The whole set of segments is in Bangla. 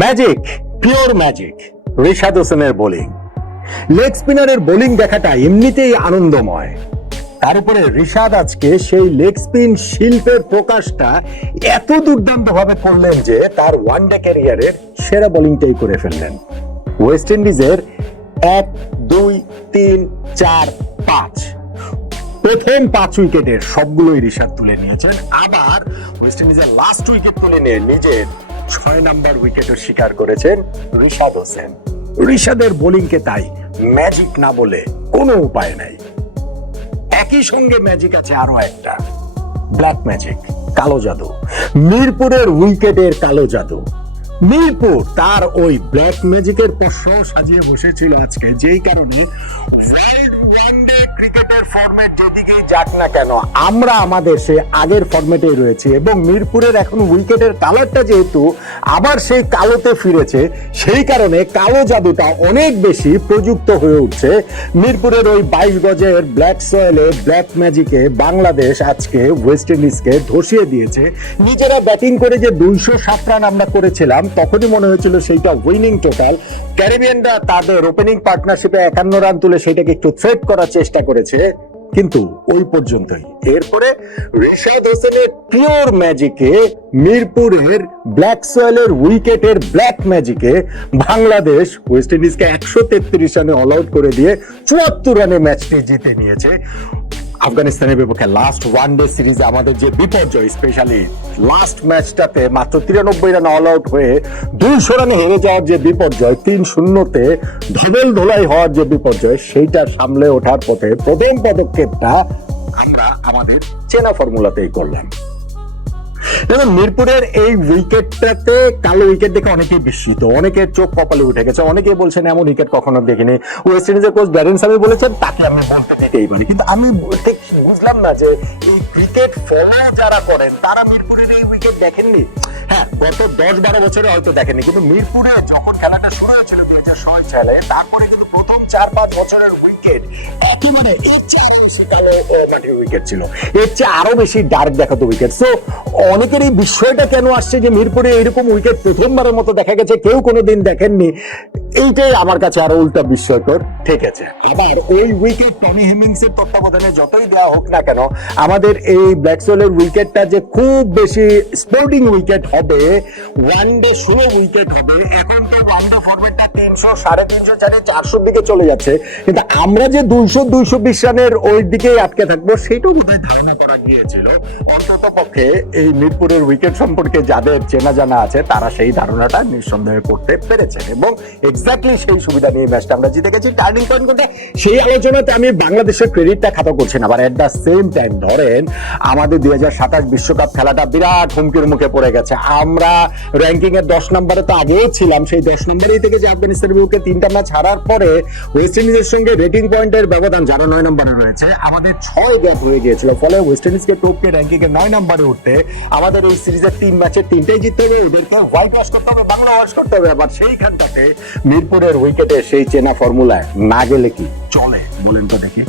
ম্যাজিক পিওর ম্যাজিক রিশাদ হোসেনের বোলিং লেগ স্পিনারের বোলিং দেখাটা এমনিতেই আনন্দময়। তার উপরে রিশাদ আজকে সেই লেগ স্পিন শিল্পের প্রকাশটা এত দুর্দান্ত ভাবে করলেন যে তার ওয়ানডে ক্যারিয়ারের সেরা বোলিংটাই করে ফেললেন। ওয়েস্ট ইন্ডিজের এক, দুই, তিন, চার, পাঁচ। প্রথম পাঁচ উইকেটের সবগুলোই ঋষাদ তুলে নিয়েছেন। আবার ওয়েস্ট ইন্ডিজের লাস্ট উইকেট তুলে নিয়ে নিজের ছয় নাম্বার উইকেটের শিকার করেছেন ঋষাদ হোসেন। ঋষাদের বোলিংকে তাই ম্যাজিক না বলে কোনো উপায় নাই। একই সঙ্গে ম্যাজিক আছে আরও একটা। ব্ল্যাক ম্যাজিক কালো জাদু। মিরপুরের উইকেটের কালো জাদু। মিরপুর তার ওই ব্ল্যাক ম্যাজিকের পশ্চ সাজিয়ে বসেছিল আজকে, যেই কারণে ওয়ার্ল্ড ওয়ানডে ক্রিকেটের ফরম্যাট যেদিকেই যাক না কেন, আমরা আমাদের সে আগের ফরম্যাটে রয়েছে এবং মিরপুরের এখন উইকেটের কালারটা যেহেতু আবার সেই কালোতে ফিরেছে, সেই কারণে কালো জাদুটা অনেক বেশি প্রযুক্ত হয়ে উঠছে। মিরপুরের ওই বাইশ গজের ব্ল্যাক সয়েলে ব্ল্যাক ম্যাজিকে বাংলাদেশ আজকে ওয়েস্ট ইন্ডিজকে ধসিয়ে দিয়েছে। নিজেরা ব্যাটিং করে যে দুইশো সাত রান আমরা করেছিলাম, তখনই মনে হয়েছিল সেইটা উইনিং টোটাল ক্যারিবিয়ানরা তাদের ওপেনিং পার্টনারশিপে একান্ন রান তুলে সেটাকে একটু থ্রেট করার চেষ্টা করেছে। কিন্তু ওই পর্যন্তই। এরপরে রিশাদ হোসেনের পিওর ম্যাজিকে মিরপুরের ব্ল্যাক সয়েলের উইকেটের ব্ল্যাক ম্যাজিকে বাংলাদেশ ওয়েস্ট ইন্ডিজকে একশো তেত্রিশ রানে অল আউট করে দিয়ে চুয়াত্তর রানে ম্যাচটি জিতে নিয়েছে। আফগানিস্তানের বিপক্ষে লাস্ট ওয়ান ডে সিরিজে আমাদের যে বিপর্যয় স্পেশালি লাস্ট ম্যাচটাতে মাত্র তিরানব্বই রান অল আউট হয়ে দুইশো রানে হেরে যাওয়ার যে বিপর্যয়, তিন শূন্যতে ধবল ধোলাই হওয়ার যে বিপর্যয়, সেইটা সামলে ওঠার পথে প্রথম পদক্ষেপটা আমরা আমাদের চেনা ফর্মুলাতেই করলাম। দেখুন, মিরপুরের এই উইকেটটাতে কালো উইকেট দেখে অনেকেই বিস্মিত, অনেকের চোখ কপালে উঠে গেছে, অনেকেই বলছেন এমন উইকেট কখনো দেখিনি। ওয়েস্ট ইন্ডিজের কোচ ব্যারেন সামি বলেছেন, তাকে আমি বলতে দিতেই পারি কিন্তু আমি ঠিক বুঝলাম না যে এই ক্রিকেট ফলো যারা করেন, তারা মিরপুরের এই উইকেট দেখেননি। হ্যাঁ গত দশ বারো বছরে হয়তো দেখেনি কিন্তু মিরপুরে যখন খেলাটা শুরু হয়েছিল, দুই হাজার ছয় সালে তারপরে কিন্তু চার পাঁচ বছরের উইকেট একেবারে এর চেয়ে আরও বেশি কালো মাটির উইকেট ছিল। এর চেয়ে আরও বেশি ডার্ক দেখাতো উইকেট সো অনেকের এই বিষয়টা কেন আসছে যে মিরপুরে এরকম উইকেট প্রথমবারের মতো দেখা গেছে, কেউ কোনোদিন দেখেননি। এইটাই আমার কাছে আরও উল্টা বিস্ময়কর। ঠেকেছে আবার ওই উইকেট টমি হেমিংস এর তত্ত্বাবধানে যতই দেওয়া হোক না কেন আমাদের এই ব্ল্যাক সোলের উইকেটটা যে খুব বেশি স্পোর্টিং উইকেট হবে ওয়ান ডে ষোলো উইকেট হবে এখন তো ওয়ান ডে ফরম্যাটটা তিনশো সাড়ে তিনশো চারে চারশোর দিকে চলে যাচ্ছে। কিন্তু আমরা যে দুইশো দুইশো বিশ রানের ওই দিকেই আটকে থাকব সেটাও বোধহয় ধারণা করা গিয়েছিল। অন্তত পক্ষে এই মিরপুরের উইকেট সম্পর্কে যাদের চেনা জানা আছে তারা সেই ধারণাটা নিঃসন্দেহে করতে পেরেছেন। এবং এক্স্যাক্টলি সেই সুবিধা নিয়ে ম্যাচটা আমরা জিতে গেছি। টার্নিং পয়েন্ট করতে সেই আলোচনাতে আমি বাংলাদেশের ক্রেডিটটা খাতা করছি না আবার এট দ্য সেম টাইম ধরেন আমাদের দুই হাজার সাতাশ বিশ্বকাপ খেলাটা বিরাট হুমকির মুখে পড়ে গেছে। আমরা র্যাঙ্কিং এর দশ নম্বরে তো আগেও ছিলাম, সেই দশ নম্বরেই থেকে যে আফগানিস্তানের বিপক্ষে তিনটা ম্যাচ হারার পরে ওয়েস্ট ইন্ডিজের সঙ্গে রেটিং পয়েন্টের ব্যবধান যারা নয় নম্বরে রয়েছে, আমাদের ছয় গ্যাপ হয়ে গিয়েছিল। ফলে ওয়েস্ট ইন্ডিজকে টপকে র্যাঙ্কিং এর নয় নম্বরে উঠতে আমাদের এই সিরিজের তিন ম্যাচের তিনটাই জিততে হবে। ওদেরকে হোয়াইট ওয়াশ করতে হবে, বাংলা ওয়াশ করতে হবে। আবার সেইখানটাতে মিরপুরের উইকেটে সেই চেনা ফর্মুলায় না গেলে কি চলে? বলেন তো দেখে।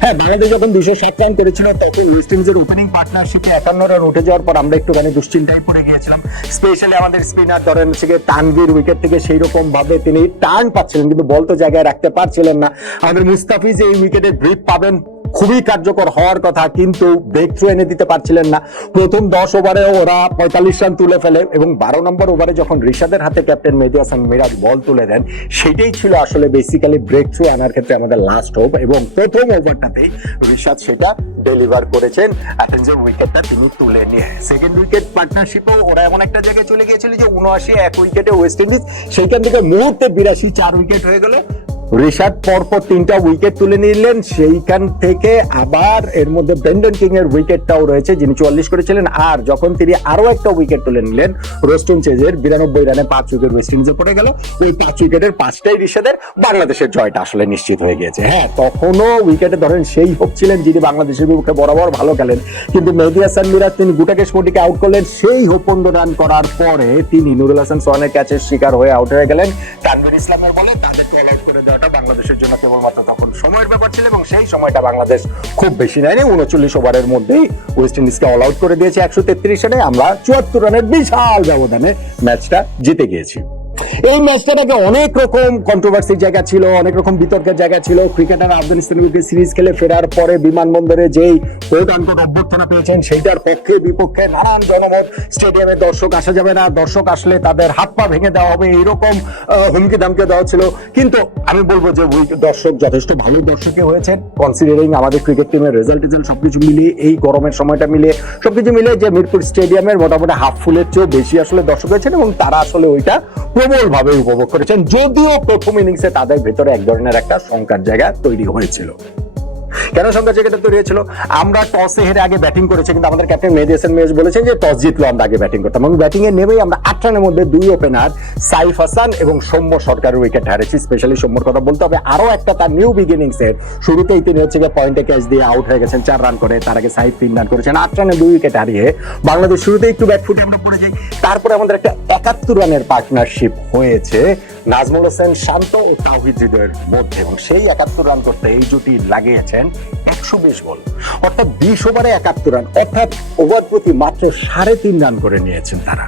হ্যাঁ বাংলাদেশ যখন দুশো সাত রান করেছিল, তখন ওয়েস্ট ইন্ডিজের ওপেনিং পার্টনারশিপে একান্ন রান উঠে যাওয়ার পর আমরা একটুখানি দুশ্চিন্তায় পড়ে গিয়েছিলাম। স্পেশালি আমাদের স্পিনার ধরেন গিয়ে তানভীর উইকেট থেকে সেই রকম ভাবে তিনি টার্ন পাচ্ছিলেন, কিন্তু বল তো জায়গায় রাখতে পারছিলেন না। আমাদের মুস্তাফিজ এই উইকেটে ব্রিফ পাবেন। খুবই কার্যকর হওয়ার কথা, কিন্তু ব্রেক থ্রু এনে দিতে পারছিলেন না। প্রথম দশ ওভারে ওরা পঁয়তাল্লিশ রান তুলে ফেলে এবং বারো নম্বর ওভারে যখন ঋষাদের হাতে ক্যাপ্টেন মেহেদি হাসান মিরাজ বল তুলে দেন, সেটাই ছিল আসলে বেসিক্যালি ব্রেক থ্রু আনার ক্ষেত্রে আমাদের লাস্ট হোপ এবং প্রথম ওভারটাতেই ঋষাদ সেটা ডেলিভার করেছেন। অ্যাটেন্সের উইকেটটা তিনি তুলে নিয়ে। সেকেন্ড উইকেট পার্টনারশিপেও ওরা এমন একটা জায়গায় চলে গিয়েছিল যে উনআশি এক উইকেটে ওয়েস্ট ইন্ডিজ সেইখান থেকে মুহূর্তে বিরাশি চার উইকেট হয়ে গেল। ঋষাদ পরপর তিনটা উইকেট তুলে নিলেন। সেইখান থেকে আবার এর মধ্যে ব্রেন্ডন কিং এর উইকেটটাও রয়েছে, যিনি চুয়াল্লিশ করেছিলেন। আর যখন তিনি আরও একটা উইকেট তুলে নিলেন রোস্টন চেজের বিরানব্বই রানে পাঁচ উইকেট ওয়েস্ট ইন্ডিজে পড়ে গেল। ওই পাঁচ উইকেটের পাঁচটাই ঋষাদের বাংলাদেশের জয়টা আসলে নিশ্চিত হয়ে গিয়েছে। হ্যাঁ তখনও উইকেটে ধরেন সেই হোক ছিলেন যিনি বাংলাদেশের বিপক্ষে বরাবর ভালো খেলেন। কিন্তু মেহেদি হাসান মিরাজ তিনি গুটাকেশ মোটিকে আউট করলেন। সেই হোক পনেরো রান করার পরে তিনি নুরুল হাসান সোহানের ক্যাচের শিকার হয়ে আউট হয়ে গেলেন। তানভীর ইসলামের বলে তাদেরকে অল করে দেওয়ার দেওয়াটা বাংলাদেশের জন্য কেবলমাত্র তখন সময়ের ব্যাপার ছিল এবং সেই সময়টা বাংলাদেশ খুব বেশি নেয়নি। উনচল্লিশ ওভারের মধ্যেই ওয়েস্ট ইন্ডিজকে অল আউট করে দিয়েছে একশো তেত্রিশ রানে। আমরা চুয়াত্তর রানের বিশাল ব্যবধানে ম্যাচটা জিতে গিয়েছি। এই ম্যাচটাকে অনেক রকম কন্ট্রোভার্সির জায়গা ছিল, অনেক রকম বিতর্কের জায়গা ছিল। ক্রিকেটার আফগানিস্তানের বিরুদ্ধে সিরিজ খেলে ফেরার পরে বিমানবন্দরে যেই কোর্ট আনকোট অভ্যর্থনা পেয়েছেন, সেইটার পক্ষে বিপক্ষে নানান জনমত। স্টেডিয়ামে দর্শক আসা যাবে না, দর্শক আসলে তাদের হাত পা ভেঙে দেওয়া হবে, এইরকম হুমকি দামকে দেওয়া ছিল। কিন্তু আমি বলব যে উই দর্শক যথেষ্ট ভালো দর্শকে হয়েছেন। কনসিডারিং আমাদের ক্রিকেট টিমের রেজাল্ট টেজাল্ট সবকিছু মিলিয়ে, এই গরমের সময়টা মিলিয়ে, সবকিছু মিলিয়ে যে মিরপুর স্টেডিয়ামের মোটামুটি হাফ ফুলের চেয়েও বেশি আসলে দর্শক হয়েছেন এবং তারা আসলে ওইটা প্রবল ভাবে উপভোগ করেছেন, যদিও প্রথম ইনিংসে তাদের ভেতরে এক ধরনের একটা শঙ্কার জায়গা তৈরি হয়েছিল। কেন সংখ্যা জায়গাটা তৈরি হয়েছিল? আমরা টসে হেরে আগে ব্যাটিং করেছি, কিন্তু আমাদের ক্যাপ্টেন মেহেদি হাসান মেজ বলেছেন যে টস জিতলো, আমরা আগে ব্যাটিং করতাম। এবং ব্যাটিং এ নেমেই আমরা আট রানের মধ্যে দুই ওপেনার সাইফ হাসান এবং সৌম্য সরকারের উইকেট হারেছি। স্পেশালি সৌম্যর কথা বলতে হবে আরও একটা তার নিউ বিগিনিংস এর। শুরুতেই তিনি হচ্ছে গিয়ে পয়েন্টে ক্যাচ দিয়ে আউট হয়ে গেছেন, চার রান করে, তার আগে সাইফ তিন রান করেছেন, আট রানে দুই উইকেট হারিয়ে বাংলাদেশ শুরুতেই একটু ব্যাট ফুটে আমরা পড়ে যাই তারপরে আমাদের একটা একাত্তর রানের পার্টনারশিপ হয়েছে। নাজমুল হোসেন শান্ত ও তাহিদ হৃদয়ের মধ্যে, এবং সেই একাত্তর রান করতে এই জুটি লাগিয়েছেন একশো বিশ বল। অর্থাৎ বিশ ওভারে একাত্তর রান, অর্থাৎ ওভার প্রতি মাত্র সাড়ে তিন রান করে নিয়েছেন তারা।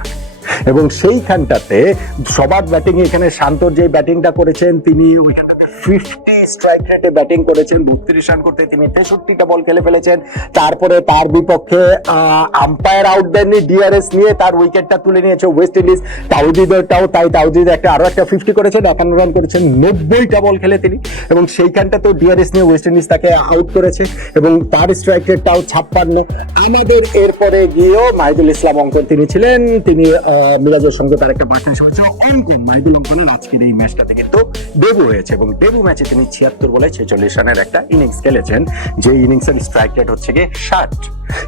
এবং সেইখানটাতে সবার ব্যাটিং এখানে শান্তর যে ব্যাটিংটা করেছেন, তিনি ওইখানটাতে ফিফটি স্ট্রাইক রেটে ব্যাটিং করেছেন, বত্রিশ রান করতে তিনি তেষট্টিটা বল খেলে ফেলেছেন। তারপরে তার বিপক্ষে আম্পায়ার আউট দেননি ডিআরএস নিয়ে তার উইকেটটা তুলে নিয়েছে ওয়েস্ট ইন্ডিজ তাউদিদেরটাও তাই তাউদিদ একটা, আরও একটা ফিফটি করেছেন একান্ন রান করেছেন, নব্বইটা বল খেলে তিনি। এবং সেইখানটা তো ডিআরএস নিয়ে ওয়েস্ট ইন্ডিজ তাকে আউট করেছে, এবং তার স্ট্রাইক রেটটাও ছাপ্পান্ন। আমাদের এরপরে গিয়েও মাহিদুল ইসলাম অঙ্কন তিনি ছিলেন, তিনি মিরাজের সঙ্গে তার একটা পার্টনারশিপ হয়েছিল অঙ্কন মাহিদুল অঙ্কনের আজকের এই ম্যাচটাতে কিন্তু ডেবু হয়েছে এবং ডেবু ম্যাচে তিনি ছিয়াত্তর বলে ছেচল্লিশ রানের একটা ইনিংস খেলেছেন। যে ইনিংসের স্ট্রাইক রেট হচ্ছে গিয়ে ষাট।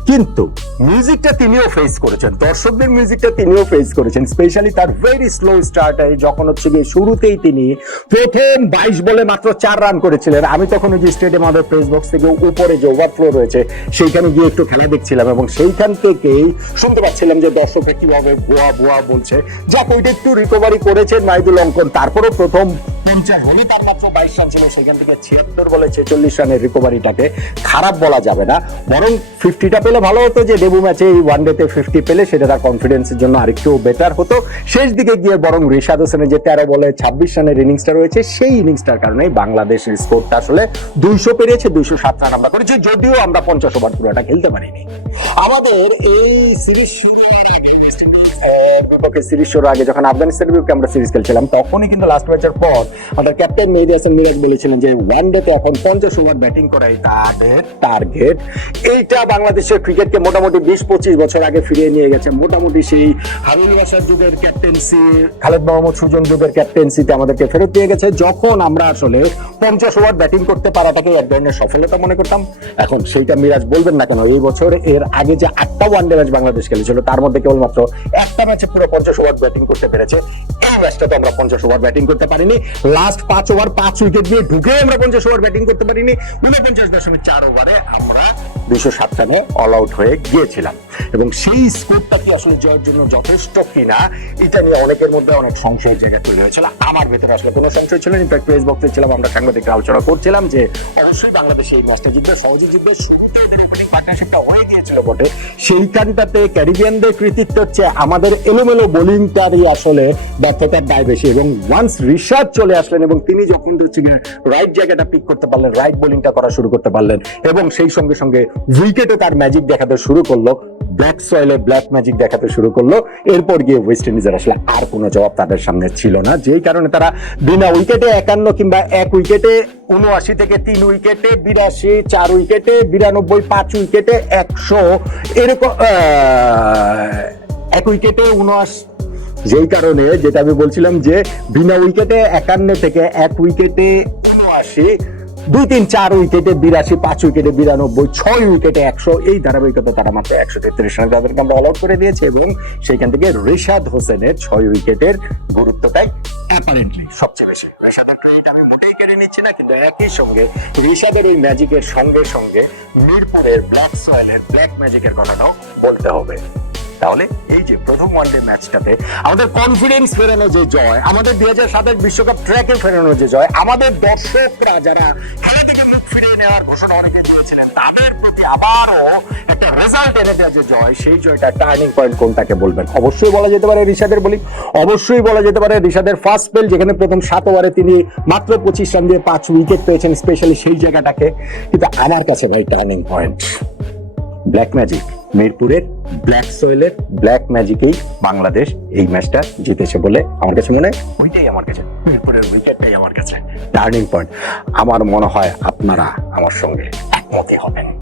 কিন্তু মিউজিকটা তিনিও ফেস করেছেন। দর্শকদের মিউজিকটা তিনিও ফেস করেছেন। স্পেশালি তার ভেরি স্লো স্টার্টে যখন হচ্ছে গিয়ে শুরুতেই তিনি প্রথম বাইশ বলে মাত্র চার রান করেছিলেন। আমি তখন ওই যে স্টেডিয়াম আমাদের প্রেস বক্স থেকে উপরে যে ওভারফ্লো রয়েছে, সেইখানে গিয়ে একটু খেলা দেখছিলাম এবং সেইখান থেকেই শুনতে পাচ্ছিলাম যে দর্শকের কীভাবে ভুয়া ভুয়া বলছে। যাক, ওইটা একটু রিকভারি করেছেন মাইদুল অঙ্কন। তারপরও প্রথম পঞ্চাশ বলে তার মাত্র বাইশ রান ছিল সেখান থেকে ছিয়াত্তর বলে ছেচল্লিশ রানের রিকভারিটাকে খারাপ বলা যাবে না। বরং ফিফটিটা পেলে ভালো হতো যে ডেবু ম্যাচে এই ওয়ান ডেতে ফিফটি পেলে, সেটা তার কনফিডেন্সের জন্য আরেকটু বেটার হতো। শেষ দিকে গিয়ে বরং রিশাদ হোসেনের যে তেরো বলে ছাব্বিশ রানের ইনিংসটা রয়েছে, সেই ইনিংসটার কারণে বাংলাদেশের স্কোরটা আসলে দুইশো পেরিয়েছে, দুইশো সাত রান আমরা করেছি, যদিও আমরা পঞ্চাশ ওভার পুরোটা খেলতে পারিনি। আমাদের এই সিরিজ শুরু বিপক্ষে সিরিজ শুরুর আগে যখন আফগানিস্তানের বিপক্ষে আমরা সিরিজ খেলছিলাম, তখনই কিন্তু লাস্ট ম্যাচের পর আমাদের ক্যাপ্টেন মেহেদি হাসান মিরাজ বলেছিলেন যে ওয়ান এখন পঞ্চাশ ওভার ব্যাটিং করাই তাদের টার্গেট এইটা বাংলাদেশের ক্রিকেটকে মোটামুটি বিশ পঁচিশ বছর আগে ফিরিয়ে নিয়ে গেছে। মোটামুটি সেই হারুল বাসার যুগের ক্যাপ্টেন্সি খালেদ মোহাম্মদ সুজন যুগের ক্যাপ্টেন্সিতে আমাদেরকে ফেরত দিয়ে গেছে। যখন আমরা আসলে পঞ্চাশ ওভার ব্যাটিং করতে পারাটাকে এক ধরনের সফলতা মনে করতাম। এখন সেইটা মিরাজ বলবেন না কেন? এই বছর এর আগে যে আটটা ওয়ানডে ম্যাচ বাংলাদেশ খেলেছিল, তার মধ্যে কেবলমাত্র একটা ম্যাচে পুরো পঞ্চাশ ওভার ব্যাটিং করতে পেরেছে। এই ম্যাচটা তো আমরা পঞ্চাশ ওভার ব্যাটিং করতে পারিনি। লাস্ট পাঁচ ওভার পাঁচ উইকেট দিয়ে ঢুকে আমরা পঞ্চাশ ওভার ব্যাটিং করতে পারিনি। উনপঞ্চাশ দশমিক চার ওভারে আমরা দুইশো সাত রানে অল আউট হয়ে গিয়েছিলাম। এবং সেই স্কোরটা কি আসলে জয়ের জন্য যথেষ্ট কিনা, এটা নিয়ে অনেকের মধ্যে অনেক সংশয়ের জায়গা তৈরি হয়েছিল। আমার ভেতরে আসলে কোনো সংশয় ছিল না। ইনফ্যাক্ট প্রেস বক্সে ছিলাম, আমরা সাংবাদিক আলোচনা করছিলাম যে অবশ্যই বাংলাদেশ এই ম্যাচটা জিতবে, সহজে জিতবে। পার্টনারশিপটা হয়ে গিয়েছিল বটে। সেইখানটাতে ক্যারিবিয়ানদের কৃতিত্ব হচ্ছে আমাদের এলোমেলো বোলিংটারই আসলে ব্যর্থতার দায় বেশি এবং ওয়ান্স রিশাদ চলে আসলেন এবং তিনি যখন হচ্ছে রাইট জায়গাটা পিক করতে পারলেন রাইট বোলিংটা করা শুরু করতে পারলেন এবং সেই সঙ্গে সঙ্গে উইকেটে তার ম্যাজিক দেখাতে শুরু করল ব্ল্যাক সয়েলে ব্ল্যাক ম্যাজিক দেখাতে শুরু করল। এরপর গিয়ে ওয়েস্ট ইন্ডিজের আসলে আর কোনো জবাব তাদের সামনে ছিল না। যেই কারণে তারা বিনা উইকেটে একান্ন কিংবা এক উইকেটে উনআশি থেকে তিন উইকেটে, বিরাশি চার উইকেটে, বিরানব্বই পাঁচ উইকেটে একশো এরকম এক উইকেটে উনআশি যেই কারণে যেটা আমি বলছিলাম যে বিনা উইকেটে একান্ন থেকে এক উইকেটে উনআশি দুই তিন চার উইকেটে বিরাশি, পাঁচ উইকেটে বিরানব্বই, ছয় উইকেটে একশো। এই ধারাবাহিকতা তারা মাত্র একশো তেত্রিশ রান তাদেরকে আমরা অল আউট করে দিয়েছে এবং সেইখান থেকে রেশাদ হোসেনের ছয় উইকেটের গুরুত্বটাই অ্যাপারেন্টলি সবচেয়ে বেশি। রেশাদের আমি মোটেই কেড়ে নিচ্ছি না, কিন্তু একই সঙ্গে ঋষাদের এই ম্যাজিকের সঙ্গে সঙ্গে মিরপুরের ব্ল্যাক সয়েলের ব্ল্যাক ম্যাজিকের কথাটাও বলতে হবে। তাহলে এই যে প্রথম ওয়ানডে ম্যাচটাতে আমাদের কনফিডেন্স ফেরানো যে জয়, আমাদের দুই হাজার সাতের বিশ্বকাপ ট্র্যাকে ফেরানো যে জয়, আমাদের দর্শকরা যারা খেলা থেকে মুখ ফিরিয়ে নেওয়ার ঘোষণা অনেকে করেছিলেন, তাদের প্রতি আবারও একটা রেজাল্ট এনে দেওয়া যে জয়, সেই জয়টা টার্নিং পয়েন্ট কোনটাকে বলবেন? অবশ্যই বলা যেতে পারে ঋষাদের বলি, অবশ্যই বলা যেতে পারে ঋষাদের ফার্স্ট স্পেল যেখানে প্রথম সাত ওভারে তিনি মাত্র পঁচিশ রান দিয়ে পাঁচ উইকেট পেয়েছেন স্পেশালি সেই জায়গাটাকে। কিন্তু আমার কাছে ভাই টার্নিং পয়েন্ট ব্ল্যাক ম্যাজিক মিরপুরের ব্ল্যাক সোয়েলের ব্ল্যাক ম্যাজিকেই বাংলাদেশ এই ম্যাচটা জিতেছে বলে আমার কাছে মনে হয় ওইটাই আমার কাছে, মিরপুরের উইকেটটাই আমার কাছে টার্নিং পয়েন্ট আমার মনে হয় আপনারা আমার সঙ্গে একমতে হবেন।